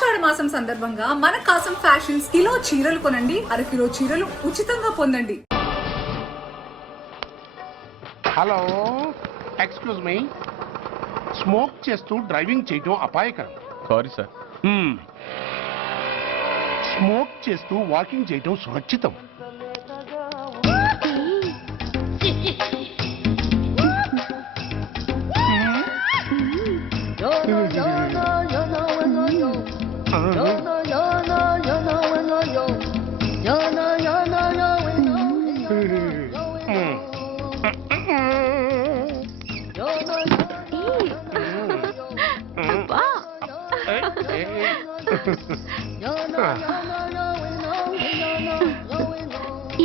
ఆషాఢ మాసం సందర్భంగా మన కాసం ఫ్యాషన్స్ కిలో చీరలు కొనండి, అరకిలో చీరలు ఉచితంగా పొందండి. Hello, excuse me. స్మోక్ చేస్తూ డ్రైవింగ్ చేయటం అపాయకరం. Sorry sir. స్మోక్ చేస్తూ వాకింగ్ చేయటం సురక్షితం.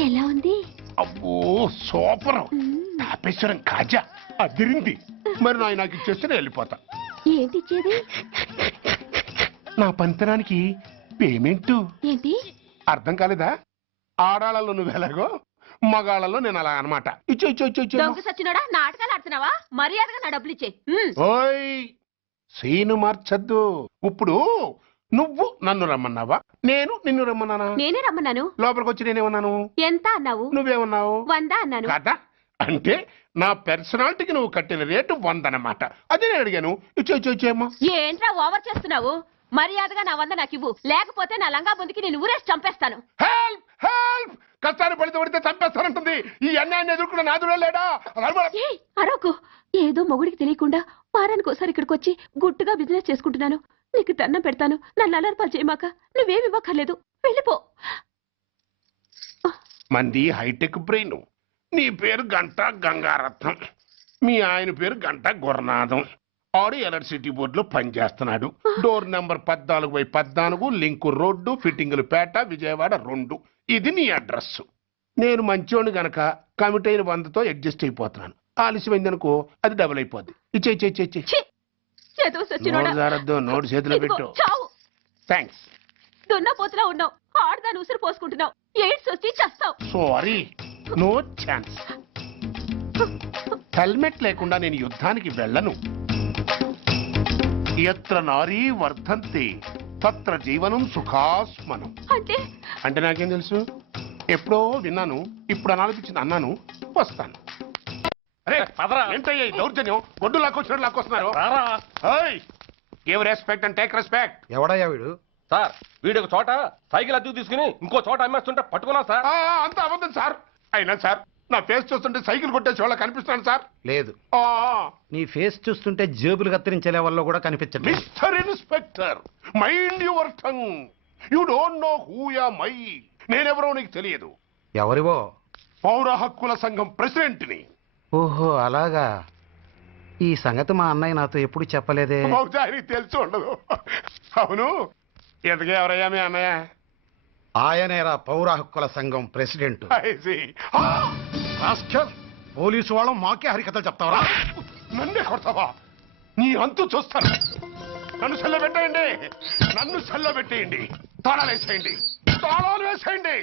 ఎలా ఉంది? అబ్బో సూపర్. తాపేశ్వరం కాజా అదిరింది. మరి నాకు ఇచ్చేస్తే నేను వెళ్ళిపోతా. ఏంటి ఇచ్చేది? నా పంతనానికి పేమెంట్. ఏంటి అర్థం కాలేదా? ఆడాళ్ళలో నువ్వు ఎలాగో, మగాళ్ళలో నేను అలా అనమాట. ఇచ్చో ఇచ్చో ఇచ్చో ఇచ్చో. దొంగ సచ్చినోడా, నాటకాలు ఆడుతున్నావా? మర్యాదగా నా డబ్బులు ఇచ్చే. ఓయ్ సీను మార్చద్దు. ఇప్పుడు నువ్వు నన్ను రమ్మన్నావా, నేను నిన్ను రమ్మన్నానా? నేనే రమ్మన్నాను. లోపలికి వచ్చి నేనేమన్నాను? ఎంత అన్నావు? నువ్వేమన్నావు? 100 అన్నాను. కదా, అంటే నా పర్సనాలిటీకి నువ్వు కట్టిన రేటు 100 అన్నమాట. అదే నేను అడిగాను. ఇచ్చో ఇచ్చో ఇచ్చేమ్మా. ఏంట్రా ఓవర్ చేస్తున్నావు? మర్యాదగా నా 100 నాకు ఇవ్వు, లేకపోతే నా లంగా బొందికి నేను ఊరేసి చంపేస్తాను. Help help. కష్టాన్ని పడితే చంపేస్తానంటుంది. ఈ అన్యాయాన్ని ఎదుర్కొన్న నాదుడే లేడా? అరవకు. ఏదో మొగుడికి తెలియకుండా వారానికి ఒకసారి ఇక్కడికి వచ్చి గుట్టుగా బిజినెస్ చేసుకుంటున్నాను. నీకు దండం పెడతాను, నన్ను అలర్పాలు చేయమాక. నువ్వేమి ఇవ్వక్కర్లేదు, వెళ్ళిపో. మంది హైటెక్ బ్రెయిన్. నీ పేరు గంట గంగారత్నం, మీ ఆయన పేరు గంట గురునాథం. ఆడు ఎలక్ట్రిసిటీ బోర్డులో పనిచేస్తున్నాడు. డోర్ నెంబర్ 14/14, లింకు రోడ్డు, ఫిట్టింగులు పేట, విజయవాడ 2. ఇది నీ అడ్రస్. నేను మంచోని గనక కమిట్ అయిన 100తో అడ్జస్ట్ అయిపోతున్నాను. ఆలస్యమైందనుకో అది డబుల్ అయిపోద్ది. ఇచ్చే నోటు చేతిలో పెట్టు. థ్యాంక్స్. దున్నపోతులా ఉన్నావు, ఆడదాని ఉసురు పోసుకుంటున్నావు. ఎయిడ్స్ వచ్చి చస్తావు. Sorry, no chance. హెల్మెట్ లేకుండా నేను యుద్ధానికి వెళ్ళను. ఎత్ర నారీ వర్ధంతి తత్ర జీవనం సుఖాస్మనం. అంటే నాకేం తెలుసు? ఎప్పుడో విన్నాను, ఇప్పుడు అనాలనిపించింది అన్నాను. వస్తాను. ఏంటయ్యా దౌర్జన్యం? గొడ్డు లాక్కొచ్చినట్టు లాక్కొస్తున్నారు. Give respect and take respect. ఎవడయ్యా వీడు? సార్, వీడు ఒక చోట సైకిల్ అద్దెకు తీసుకుని ఇంకో చోట అమ్మేస్తుంటే పట్టుకున్నా సార్. అంత అబద్ధం సార్. అయినా సార్, నా ఫేస్ చూస్తుంటే సైకిల్ కొట్టేసి వాళ్ళ కనిపిస్తాను సార్. లేదు, నీ ఫేస్ చూస్తుంటే జేబులు కత్తిరించే లెవెల్లో కూడా కనిపించదు. Mister inspector, mind your tongue. You don't know who am I. నేనెవరో నీకు తెలియదు. ఎవరివో? పౌర హక్కుల సంఘం ప్రెసిడెంట్ని. ఓహో అలాగా. ఈ సంగతి మా అన్నయ్య నాతో ఎప్పుడు చెప్పలేదే. బహుశా ఆయనకి తెలిసి ఉండదు. అవును, ఎందుకే ఎవరయ్యా మీ అన్నయ్య? ఆయనేరా పౌర హక్కుల సంఘం ప్రెసిడెంట్. పోలీసు వాళ్ళం మాకే హరికథలు చెప్తావరా? నన్నే కొడతావా? నీ అంతు చూస్తాను. నన్ను సెల్లబెట్టేయండి, నన్ను సెల్లబెట్టేయండి. తాళాలు వేసేయండి, తాళాలు వేసేయండి.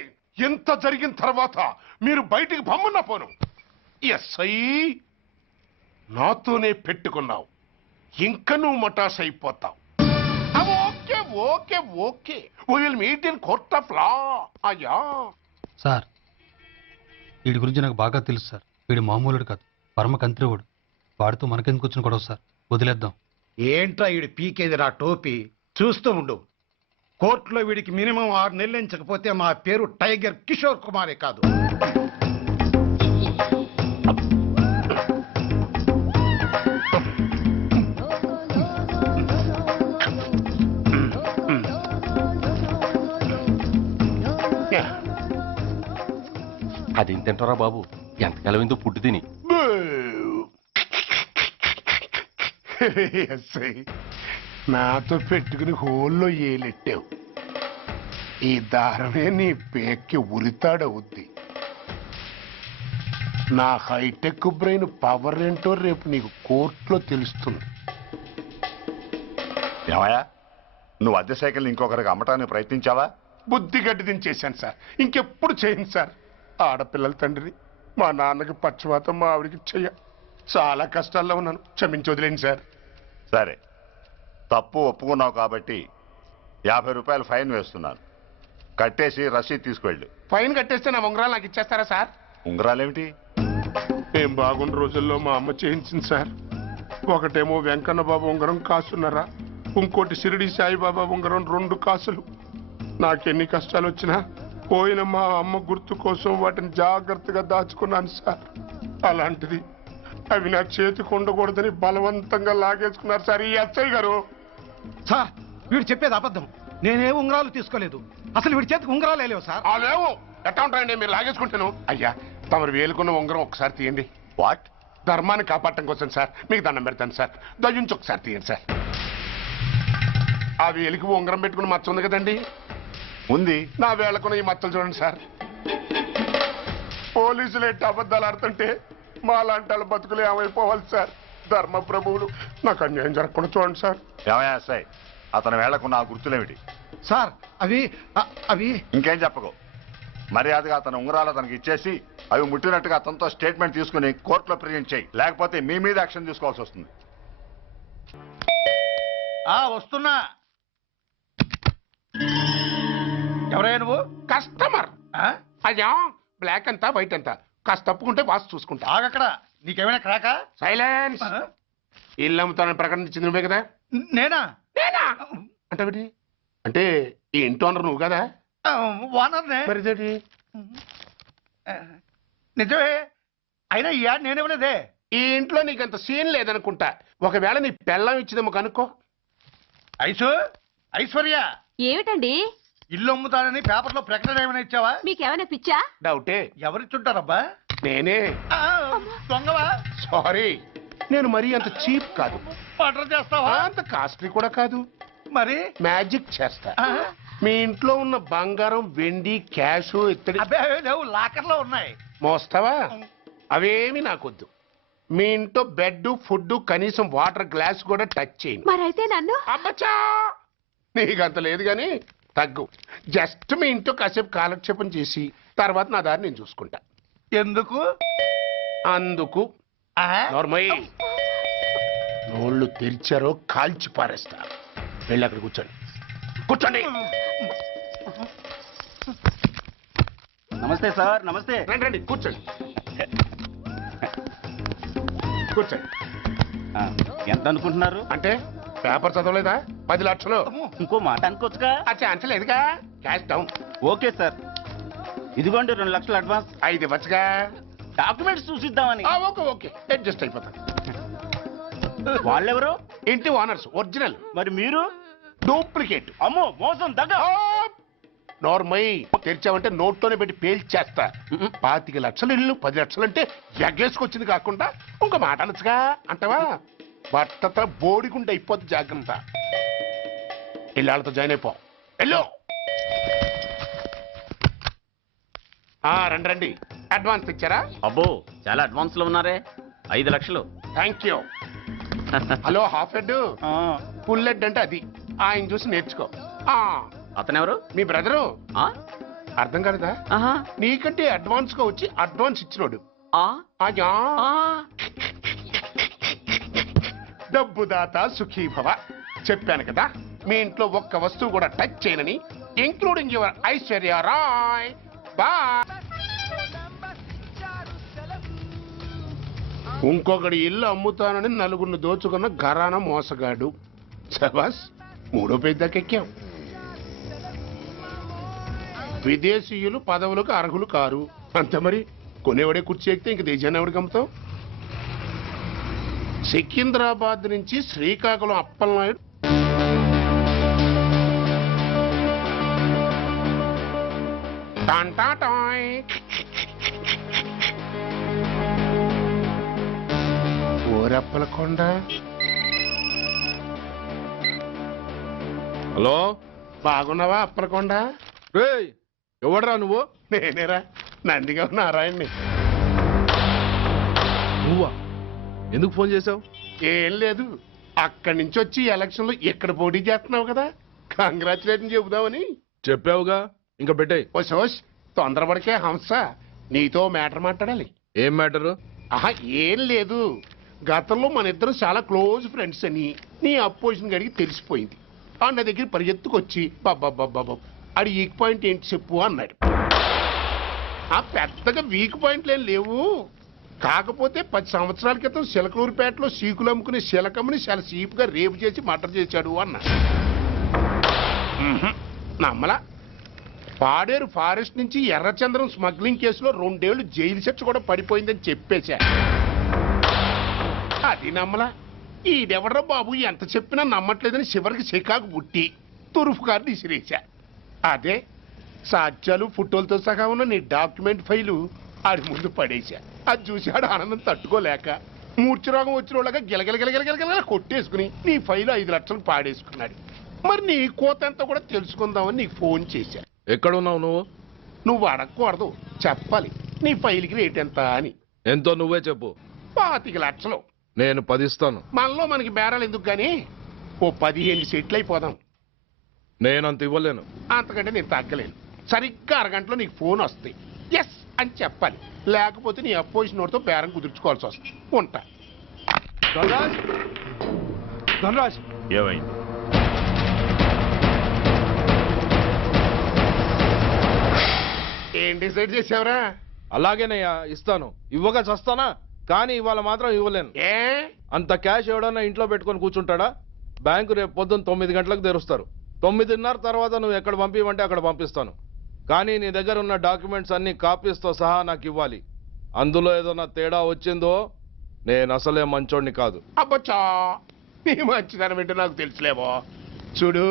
ఎంత జరిగిన తర్వాత మీరు బయటికి బొమ్మన్న పోను. ఎస్ఐ, నాతోనే పెట్టుకున్నావు, ఇంకా నువ్వు మటాస్ అయిపోతావు. Okay okay okay, we will meet in court of law. అయ్యా సార్, వీడి గురించి నాకు బాగా తెలుసు సార్. వీడు మామూలుడు కాదు, పరమ కంత్రివుడు. వాడితో మనకెందుకు వచ్చిన గొడవ సార్, వదిలేద్దాం. ఏంట్రా వీడి పీకేది నా టోపీ? చూస్తూ ఉండు. కోర్టులో వీడికి మినిమం 6 నెలలు ఎంచకపోతే మా పేరు టైగర్ కిషోర్ కుమారే కాదు. అది తింటారా బాబు? ఎంతకాలం ఏందో పుట్టి తిని. నాతో పెట్టుకుని హోల్లో ఏలెట్టావు. ఈ దారమే నీ పేక్కి ఉరితాడవుద్ది. నా హైటెక్ బ్రెయిన్ పవర్ ఏంటో రేపు నీకు కోర్టులో తెలుస్తుంది. ఏమయ్యా, నువ్వు అద్దె సైకిల్ ఇంకొకరికి అమ్మటానికి ప్రయత్నించావా? బుద్ధి గడ్డి దించేశాను సార్, ఇంకెప్పుడు చేయను సార్. ఆడపిల్లల తండ్రి, మా నాన్నకి పక్షవాతం, మా ఆవిడికి చెయ్య. చాలా కష్టాల్లో ఉన్నాను, క్షమించి వదిలేండి సార్. సరే, తప్పు ఒప్పుకున్నావు కాబట్టి 50 రూపాయలు ఫైన్ వేస్తున్నాను. కట్టేసి రసీదు తీసుకువెళ్ళు. ఫైన్ కట్టేస్తే నా ఉంగరాలు నాకు ఇచ్చేస్తారా సార్? ఉంగరాలేమిటి? ఏం బాగున్న రోజుల్లో మా అమ్మ చేయించింది సార్. ఒకటేమో వెంకన్న బాబు ఉంగరం కాసున్నరా, ఇంకోటి షిరిడి సాయిబాబా ఉంగరం 2 కాసులు. నాకెన్ని కష్టాలు వచ్చినా పోయిన మా అమ్మ గుర్తు కోసం వాటిని జాగ్రత్తగా దాచుకున్నాను సార్. అలాంటిది అవి నా చేతికి ఉండకూడదని బలవంతంగా లాగేసుకున్నారు సార్ ఈ ఎస్ఐ గారు. సార్ వీడు చెప్పేది అబద్ధం. నేనే ఉంగరాలు తీసుకోలేదు. అసలు వీడి చేతికి ఉంగరాలే లేవు సార్. ఆ లేవు ఎట్టా ఉంటాయండి మీరు లాగేసుకుంటాను. అయ్యా తమరు వేలుకున్న ఉంగరం ఒకసారి తీయండి. వాట్? ధర్మాన్ని కాపాడటం కోసం సార్, మీకు దండం పెడతాను సార్. దయ్యుంచి ఒకసారి తీయండి సార్. ఆ వేలికి ఉంగరం పెట్టుకుని మచ్చ ఉంది కదండి, ఉంది. నా వేళకున్న ఈ మచ్చలు చూడండి సార్. పోలీసులు ఎట్టి అబద్ధాలు ఆడుతుంటే మా లాంటి వాళ్ళ బతుకులు ఏమైపోవాలి సార్. ధర్మ ప్రభువులు నాకు అన్యాయం జరగకుండా చూడండి సార్. ఏమయ్యా సాయి, అతని వేళకున్న ఆ గుర్తులేమిటి? సార్ అవి ఇంకేం చెప్పకు. మర్యాదగా అతని ఉంగరాలు అతనికి ఇచ్చేసి అవి ముట్టినట్టుగా అతనితో స్టేట్మెంట్ తీసుకుని కోర్టులో ప్రజెంట్ చేయి. లేకపోతే మీ మీద యాక్షన్ తీసుకోవాల్సి వస్తుంది. వస్తున్నా. ఎవరయ్యా నువ్వు? కస్టమర్. అయ్యా బ్లాక్ అంతా వైట్ అంతా కాస్త తప్పుకుంటే వాసు చూసుకుంటా. ఆగక్కడ. నీకేమైనా క్రాకా? సైలెన్స్. ఇల్లు అమ్ముతానని ప్రకటించింది నువ్వే కదా? నేనా? అంటే అంటే ఈ ఇంటి ఓనర్ నువ్వు కదా? ఓనర్నే. మరి ఇదేంటి? నిజమే. అయినా ఈ యాడ్ నేనేమలేదే. ఈ ఇంట్లో నీకంత సీన్ లేదనుకుంటా. ఒకవేళ నీ పెళ్ళం ఇచ్చిందేమో కనుక్కో. ఐశ్వర్య ఏమిటండి ఇల్లు అమ్ముతానని పేపర్లో ప్రకటన ఏమైనా ఇచ్చావా? మీకేమైనా పిచ్చా? డౌటే. ఎవరిచ్చుంటారబ్బా? నేనే. దొంగవా? సారీ, నేను మరీ అంత చీప్ కాదు. మర్డర్ చేస్తావా? అంత కాస్ట్లీ కూడా కాదు. మరి మ్యాజిక్ చేస్తా. మీ ఇంట్లో ఉన్న బంగారం, వెండి, క్యాష్, ఇత్తడి అబ్బే లేవు, లాకర్లో ఉన్నాయి. మోస్తావా? అవేమి నాకొద్దు. మీ ఇంట్లో బెడ్, ఫుడ్, కనీసం వాటర్ గ్లాస్ కూడా టచ్ చేయను. మరైతే నన్ను అబ్బచ్చా, నీకంత లేదు గాని తగ్గు. జస్ట్ మీ ఇంట్లో కాసేపు కాలక్షేపం చేసి తర్వాత నా దారి నేను చూసుకుంటా. ఎందుకు? అందుకు నోర్మయ్య నోళ్ళు తెరిచారో కాల్చి పారేస్తా. వెళ్ళి అక్కడ కూర్చోండి. కూర్చోండి. నమస్తే సార్. నమస్తే. రండి రండి కూర్చోండి. కూర్చోండి. ఎంత అనుకుంటున్నారు? అంటే పేపర్ చదవలేదా? 10 లక్షలు. ఇంకో మాట అనుకోవచ్చుగా. ఆ ఛాన్స్ లేదుగా. Cash down. ఓకే సార్, ఇదిగోండి 2 లక్షలు అడ్వాన్స్. 5 ఇవ్వచ్చుగా. డాక్యుమెంట్స్ చూసిద్దామని. ఓకే ఓకే అడ్జస్ట్ అయిపోతాను. వాళ్ళెవరు? ఇంటి ఓనర్స్ ఒరిజినల్, మరి మీరు? డూప్లికేట్. అమ్మో మోసం, దగ్గ. నోర్మై తెరిచావంటే నోట్లోనే పెట్టి పేల్చేస్తా. 25 లక్షలు ఇల్లు 10 లక్షలు అంటే ఎగ్గేసుకొచ్చింది కాకుండా ఇంకో మాట అనొచ్చుగా అంటావా? బట్టత బోడిగుండ అయిపోద్ది. జాగ్రత్త. ఇల్లాళ్ళతో జాయిన్ అయిపో. ఎల్లో. రండి రండి. అడ్వాన్స్ ఇచ్చారా? అబ్బో చాలా అడ్వాన్స్ లో ఉన్నారే. 5 లక్షలు. Thank you. Hello half head, full head అంటే అది. ఆయన చూసి నేర్చుకో. అతనెవరు? మీ బ్రదరు. ఆ? అర్థం కాలేదా? ఆహా. నీకంటే అడ్వాన్స్ గా వచ్చి అడ్వాన్స్ ఇచ్చినోడు. ఆ? అయ్యా ఆ. డబ్బు దాత సుఖీభవ. చెప్పాను కదా మీ ఇంట్లో ఒక్క వస్తువు కూడా టచ్ చేయనని, including your Aishwarya Rai. Bye. ఇంకొకటి ఇల్లు అమ్ముతానని నలుగురిని దోచుకున్న ఘరానా మోసగాడు. శబాస్, 3వ పేజీ దాకా ఎక్కాం. విదేశీయులు పదవులకు అర్హులు కారు. అంతే మరి. కొనేవాడే కుర్చీ ఎక్కితే ఇంక దేశాన్ని ఎవరికి అమ్ముతాం? సికింద్రాబాద్ నుంచి శ్రీకాకుళం అప్పలనాయుడు టాంటాటాయ్. ఓరప్పలకొండ. హలో, బాగున్నావా అప్పలకొండ? రేయ్ ఎవడరా నువ్వు? నేనేరా, నందిగా నారాయణ్ణి. నువ్వా? ఎందుకు ఫోన్ చేసావు? ఏం లేదు, అక్కడి నుంచి వచ్చి ఎలక్షన్ లో ఇక్కడ పోటీ చేస్తున్నావు కదా, కంగ్రాచులేషన్ చెబుదామని. చెప్పావుగా, ఇంకా పెట్టాయి. ఓ సోష్, తొందరపడికే హంస, నీతో మ్యాటర్ మాట్లాడాలి. ఏం మ్యాటరు? ఆహా ఏం లేదు, గతంలో మన ఇద్దరు చాలా క్లోజ్ ఫ్రెండ్స్ అని నీ అపోజిషన్ గడికి తెలిసిపోయింది. నా దగ్గర పరిగెత్తుకొచ్చి బాబా ఆడి వీక్ పాయింట్ ఏంటి చెప్పు అన్నాడు. ఆ పెద్దగా వీక్ పాయింట్లు ఏం లేవు, కాకపోతే 10 సంవత్సరాల క్రితం చిలకలూరుపేటలో సీకులు అమ్ముకునే శిలకమ్మని చాలా సీపుగా రేపు చేసి మర్డర్ చేశాడు అన్నా. నమ్మలా. పాడేరు ఫారెస్ట్ నుంచి ఎర్రచంద్రం స్మగ్లింగ్ కేసులో 2 ఏళ్లు జైలు శిక్ష కూడా పడిపోయిందని చెప్పేశా. అది నమ్మలా. ఈడెవడ్రా బాబు ఎంత చెప్పినా నమ్మట్లేదని చివరికి చికాకు పుట్టి తురుపు కారు విసిరేశా. అదే సాక్ష్యాలు ఫోటోలతో సహా ఉన్న నీ డాక్యుమెంట్ ఫైలు ఆడి ముందు పడేశా. అది చూశాడు ఆనందం తట్టుకోలేక మూర్ఛరోగం వచ్చిన వాళ్ళగా గిలగిలగిలగిలగిలగిల కొట్టేసుకుని నీ ఫైలు 5 లక్షలు పాడేసుకున్నాడు. మరి నీ కోతంతా కూడా తెలుసుకుందామని నీకు ఫోన్ చేశా. ఎక్కడున్నావు నువ్వు? నువ్వు అడగకూడదు, చెప్పాలి. నీ ఫైల్కి రేట్ ఎంత అని. ఎంతో నువ్వే చెప్పు. 25 లక్షలు. నేను 10 ఇస్తాను. మనలో మనకి బేరాలు ఎందుకు గానీ ఓ 15 సెటిల్ అయిపోదాం. నేనంత ఇవ్వలేను. అంతకంటే నేను తగ్గలేను. సరిగ్గా అరగంటలో నీకు ఫోన్ వస్తాయి. ఎస్ అని చెప్పాలి, లేకపోతే నీ అపోజిషన్ వాడితో బేరం కుదుర్చుకోవాల్సి వస్తుంది. ఉంటా. ధనరాజ్ ఏమైంది? ఏం డిసైడ్ చేసావురా? అలాగేనయ్యా, ఇస్తాను. ఇవ్వగా చస్తానా, కానీ ఇవాళ మాత్రం ఇవ్వలేను. ఏ అంత క్యాష్ ఎవడన్నా ఇంట్లో పెట్టుకొని కూర్చుంటాడా? బ్యాంకు రేపు పొద్దున్న 9 గంటలకు తెరుస్తారు. 9:30 తర్వాత నువ్వు ఎక్కడ పంపివంటే అక్కడ పంపిస్తాను. కానీ నీ దగ్గర ఉన్న డాక్యుమెంట్స్ అన్ని కాపీస్తో సహా నాకు ఇవ్వాలి. అందులో ఏదైనా తేడా వచ్చిందో నేను అసలే మంచోడిని కాదు. అబ్బచ్చా, నీ మంచిదనం ఏంటో నాకు తెలుసులేవో. చూడు,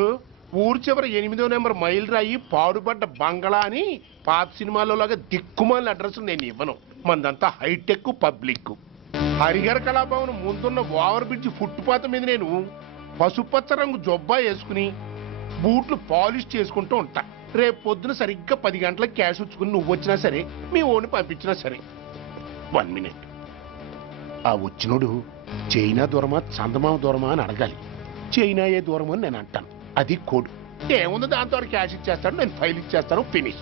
ఊరు చివరి 8వ నెంబర్ మైల్ రాయి పాడుబడ్డ బంగళా అని పాత సినిమాలో లాగా దిక్కుమాలిన అడ్రస్ నేను ఇవ్వను. మందంతా హైటెక్ పబ్లిక్. హరిహర కళాభవన్ ముందున్న ఓవర్ బ్రిడ్జ్ ఫుట్పాత్ మీద నేను పసుపచ్చ రంగు జొబ్బా వేసుకుని బూట్లు పాలిష్ చేసుకుంటూ ఉంటా. రేపు పొద్దున సరిగ్గా 10 గంటలకు క్యాష్ ఉంచుకుని నువ్వు వచ్చినా సరే, మీ ఓని పంపించినా సరే. 1 మినిట్. ఆ వచ్చినోడు చైనా దూరమా చందమామ దూరమా అని అడగాలి. చైనా ఏ దూరం అని నేను అంటాను. అది కోడ్. ఏముంది, దాంతో క్యాష్ ఇచ్చేస్తాను, నేను ఫైల్ ఇచ్చేస్తాను, ఫినిష్.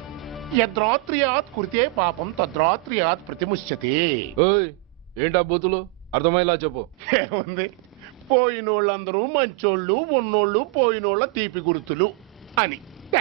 యద్రాత్రియాత్ కురితే పాపం తద్రాత్రియాత్ ప్రతిముష్యతే. ఏంటా బూతులు? అర్థమయ్యేలా చెప్పు. ఏముంది, పోయినోళ్ళందరూ మంచోళ్ళు, ఉన్నోళ్ళు పోయినోళ్ళ తీపి గుర్తులు అని.